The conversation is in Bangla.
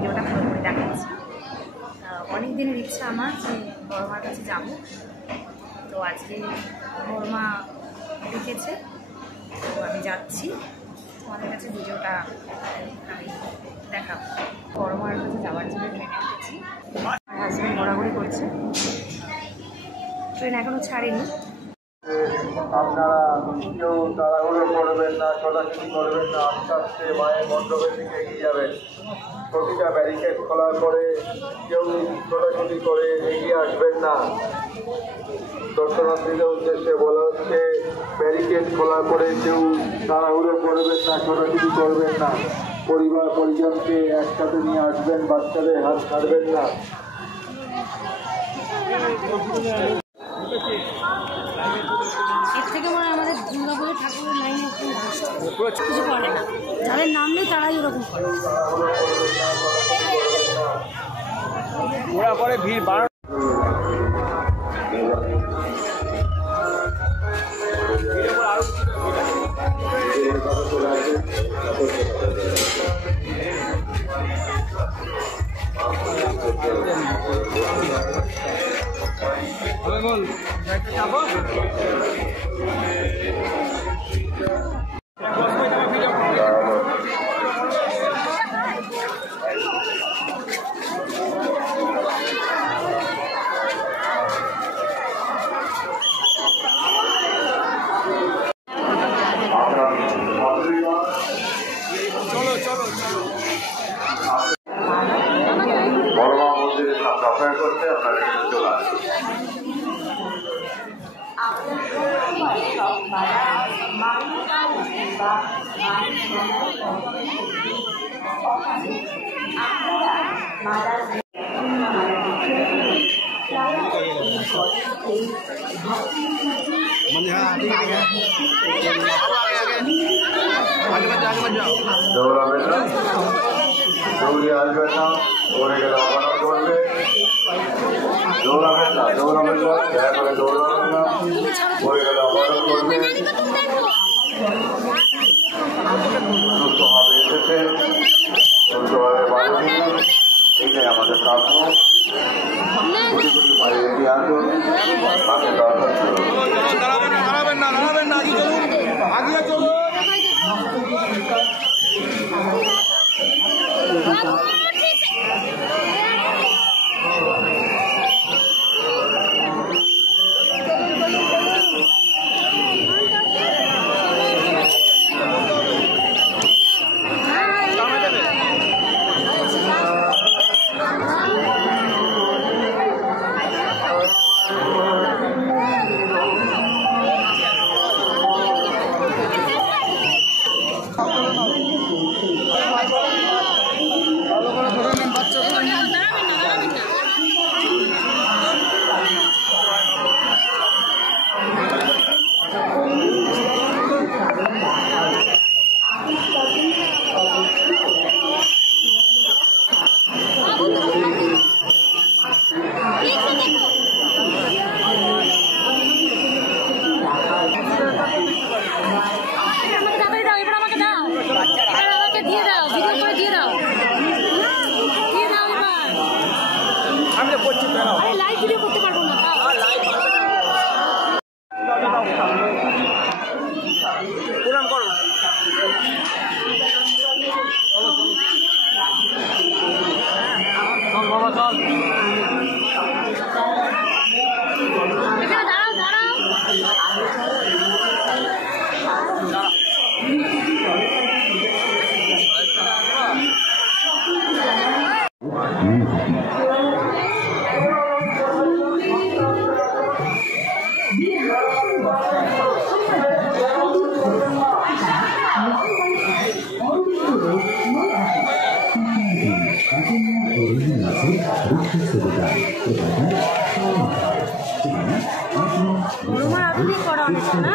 ভিডিওটা পুরোপুরি দেখাচ্ছি। অনেক দিনের ইচ্ছা আমার যে বড় মার কাছে যাবো, তো আজকে বড় মা ডেকেছে, তো আমি যাচ্ছি। তোমাদের কাছে ভিডিওটা আমি দেখাবো। বড় মার কাছে যাওয়ার জন্য ট্রেনে উঠেছি। আমার হাজব্যান্ড ঘোরাঘুরি করছে, ট্রেন এখনও ছাড়েনি। আপনারা কেউ তাড়াহুড়ো করবেন না, ছোটাছুটি করবেন না, আস্তে আস্তে মায়ের মণ্ডপের দিকে এগিয়ে যাবেন। প্রতিটা ব্যারিকেড খোলার পরে কেউ ছোটাছুটি করে এগিয়ে আসবেন না। দর্শনার্থীদের উদ্দেশ্যে বলা হচ্ছে, ব্যারিকেড খোলার পরে কেউ তাড়াহুড়ো করবেন না, ছোটাছুটি করবেন না। পরিবার পরিজনকে একসাথে নিয়ে আসবেন, বাচ্চাদের হাত ছাড়বেন না। এর থেকে মনে হয় আমাদের দুর্গাপুরের ঠাকুরের লাইনে কিছু করে না, যাদের নাম নেই তারাই ওরকম করে। ওরা করে ভিড় বাড় বড়মা মন্দিরের সামনে অপেক্ষা করতে আপনারা চলে আসুন। দৌড়াবেন না, দৌড়ে আসবেন না, পড়ে গেলে অপরাধ করবে। দৌড়াবেন না, দৌড়াবেন না, দয়া করে দৌড়াবেন না, পড়ে গেলে অপরাধ করবে। সুস্থভাবে এসেছেন, সুস্থভাবে বাড়ি দিন, এটাই আমাদের প্রাপ্য। কোটি কোটি মায়ের এগিয়ে আসুন, তাকে দরকার ছিল। দাঁড়াবেন না, দাঁড়াবেন না, আগে চলুন, আগে চলুন। লাইভ ভিডিও করতে পারবো না। প্রণাম করো। চল বাবা চল। এখানে দাঁড়াও দাঁড়াও। বড় মা আপনি করা অনেক না।